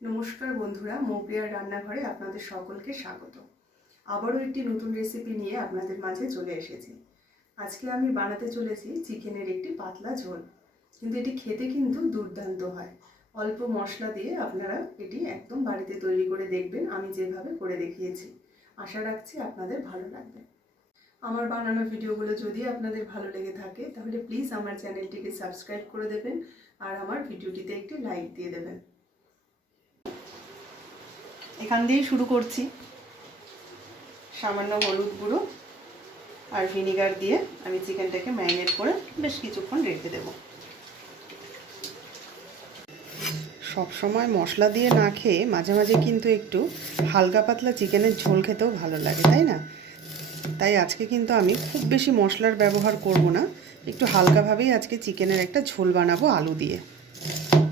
নমস্কার বন্ধুরা, মৌপ্রিয়ার রান্নাঘরে আপনাদের সকলকে স্বাগত। আবারও একটি নতুন রেসিপি নিয়ে আপনাদের মাঝে চলে এসেছি। আজকে আমি বানাতে চলেছি চিকেনের একটি পাতলা ঝোল, কিন্তু এটি খেতে কিন্তু দুর্দান্ত হয়। অল্প মশলা দিয়ে আপনারা এটি একদম বাড়িতে তৈরি করে দেখবেন, আমি যেভাবে করে দেখিয়েছি। আশা রাখছি আপনাদের ভালো লাগবে। আমার বানানো ভিডিওগুলো যদি আপনাদের ভালো লেগে থাকে তাহলে প্লিজ আমার চ্যানেলটিকে সাবস্ক্রাইব করে দেবেন আর আমার ভিডিওটিতে একটি লাইক দিয়ে দেবেন। এখান দিয়েই শুরু করছি। সামান্য হলুদ গুঁড়ো আর ভিনিগার দিয়ে আমি চিকেনটাকে ম্যারিনেট করে বেশ কিছুক্ষণ রেখে দেব। সব সময় মশলা দিয়ে না খেয়ে মাঝে মাঝে কিন্তু একটু হালকা পাতলা চিকেনের ঝোল খেতেও ভালো লাগে, তাই না? তাই আজকে কিন্তু আমি খুব বেশি মশলার ব্যবহার করব না, একটু হালকাভাবেই আজকে চিকেনের একটা ঝোল বানাবো আলু দিয়ে।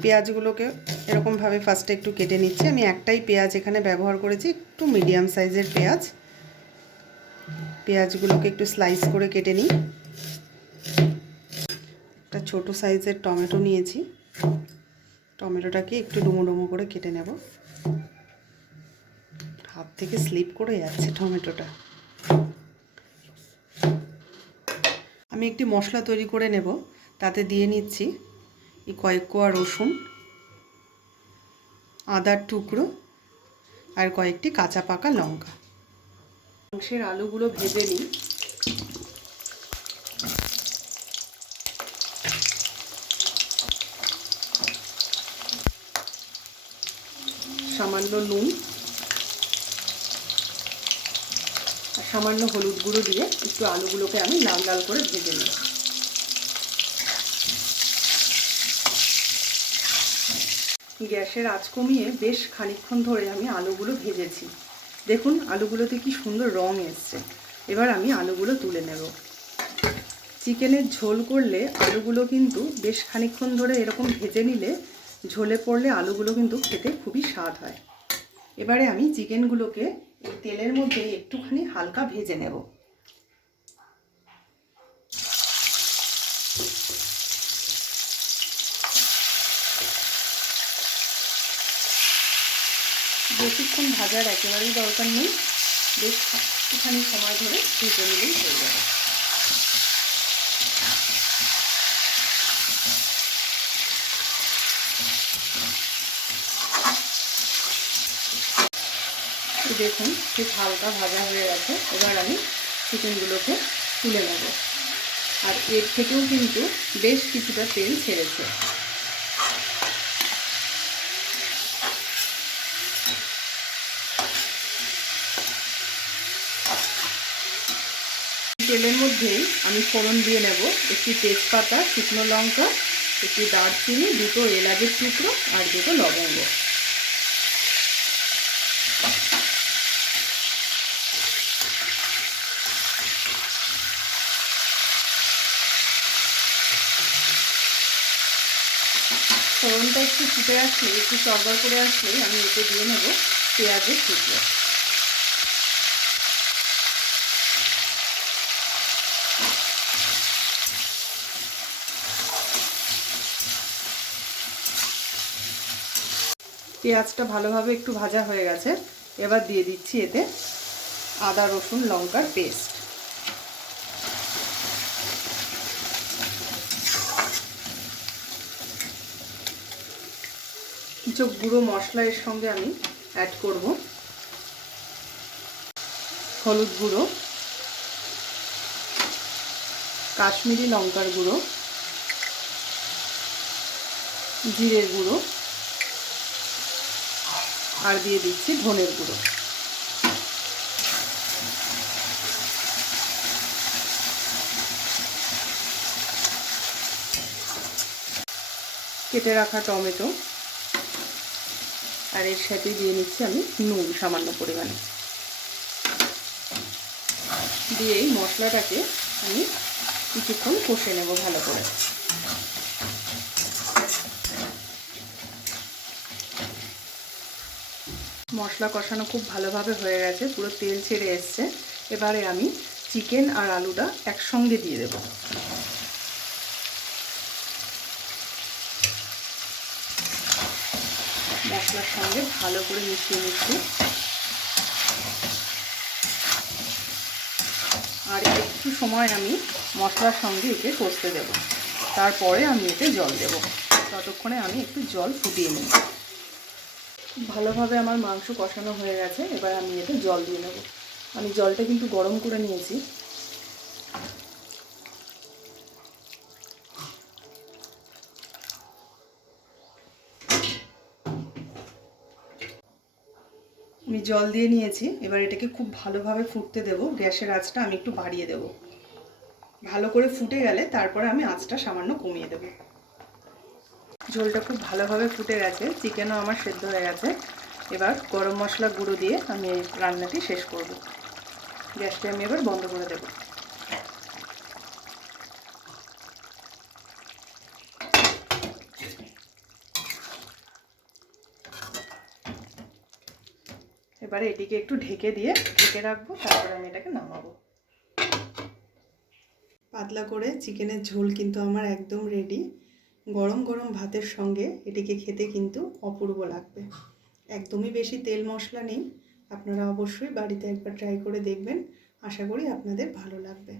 পেঁয়াজগুলোকে এরকমভাবে ফার্স্টে একটু কেটে নিচ্ছি। আমি একটাই পেঁয়াজ এখানে ব্যবহার করেছি, একটু মিডিয়াম সাইজের পেঁয়াজ। পেঁয়াজগুলোকে একটু স্লাইস করে কেটে নিই। একটা ছোট সাইজের টমেটো নিয়েছি, টমেটোটাকে একটু ডুমো ডুমো করে কেটে নেব। হাত থেকে স্লিপ করে যাচ্ছে টমেটোটা। আমি একটি মশলা তৈরি করে নেব, তাতে দিয়ে নিচ্ছি এই কয়েক কোয়া রসুন, আদার টুকরো আর কয়েকটি কাঁচা পাকা লঙ্কা। মাংসের আলুগুলো ভেজে নিই। সামান্য নুন আর সামান্য হলুদ গুঁড়ো দিয়ে একটু আলুগুলোকে আমি লাল লাল করে ভেজে নিই। গ্যাসের আঁচ কমিয়ে বেশ খানিকক্ষণ ধরে আমি আলুগুলো ভেজেছি। দেখুন আলুগুলোতে কি সুন্দর রং এসছে। এবার আমি আলুগুলো তুলে নেব। চিকেনের ঝোল করলে আলুগুলো কিন্তু বেশ খানিকক্ষণ ধরে এরকম ভেজে নিলে ঝোলে পড়লে আলুগুলো কিন্তু খেতে খুবই স্বাদ হয়। এবারে আমি চিকেনগুলোকে এই তেলের মধ্যে একটুখানি হালকা ভেজে নেব। বেশিক্ষণ ভাজার একেবারেই দরকার নেই, বেশ একটুখানি সময় ধরে ভেজে নিলেই হয়ে যাবে। দেখুন ঠিক হালকা ভাজা হয়ে গেছে। এবার আমি চিকেনগুলোকে তুলে নেব। আর এর থেকেও কিন্তু বেশ কিছুটা তেল ছেড়েছে। তেলের মধ্যেই আমি ফোড়ন দিয়ে নেব একটি তেজপাতা, শুকনো লঙ্কা, একটি দারচিনি, দুটো এলাচের টুকরো আর দুটো লবঙ্গ। ফোড়নটা একটু ফুটে আসলে, একটু চড়বড় করে আসলেই আমি এতে দিয়ে নেব পেঁয়াজের টুকরো। পেঁয়াজটা ভালোভাবে একটু ভাজা হয়ে গেছে। এবার দিয়ে দিচ্ছি এতে আদা রসুন লঙ্কার পেস্ট। কিছু গুঁড়ো মশলা এর সঙ্গে আমি অ্যাড করব। হলুদ গুঁড়ো, কাশ্মীরি লঙ্কার গুঁড়ো, জিরের গুঁড়ো আর দিয়ে দিচ্ছি ধনের গুঁড়ো। কেটে রাখা টমেটো আর এর সাথে দিয়ে নিচ্ছি আমি নুন সামান্য পরিমাণে। দিয়ে এই মশলাটাকে আমি কিছুক্ষণ কষে নেব ভালো করে। মশলা কষানো খুব ভালোভাবে হয়ে গেছে, পুরো তেল ছেড়ে এসছে। এবারে আমি চিকেন আর আলুটা একসঙ্গে দিয়ে দেব। মশলার সঙ্গে ভালো করে মিশিয়ে নিচ্ছি। আর একটু সময় আমি মশলার সঙ্গে একে কষতে দেব, তারপরে আমি এতে জল দেব। ততক্ষণে আমি একটু জল ফুটিয়ে নিই। ভালোভাবে আমার মাংস কষানো হয়ে গেছে, এবার আমি এতে জল দিয়ে নেব। আমি জলটা কিন্তু গরম করে নিয়েছি। আমি জল দিয়ে নিয়েছি, এবার এটাকে খুব ভালোভাবে ফুটতে দেব। গ্যাসের আঁচটা আমি একটু বাড়িয়ে দেব। ভালো করে ফুটে গেলে তারপরে আমি আঁচটা সামান্য কমিয়ে দেব। ঝোলটা খুব ভালোভাবে ফুটে গেছে, চিকেনও আমার সেদ্ধ হয়ে গেছে। এবার গরম মশলা গুঁড়ো দিয়ে আমি রান্নাটি শেষ করব। গ্যাসটা আমি এবার বন্ধ করে দেব। এবারে এটিকে একটু ঢেকে রাখবো, তারপরে আমি এটাকে নামাবো। পাতলা করে চিকেনের ঝোল কিন্তু আমার একদম রেডি। গরম গরম ভাতের সঙ্গে এটিকে খেতে কিন্তু অপূর্ব লাগবে। একদমই বেশি তেল মশলা নেই। আপনারা অবশ্যই বাড়িতে একবার ট্রাই করে দেখবেন। আশা করি আপনাদের ভালো লাগবে।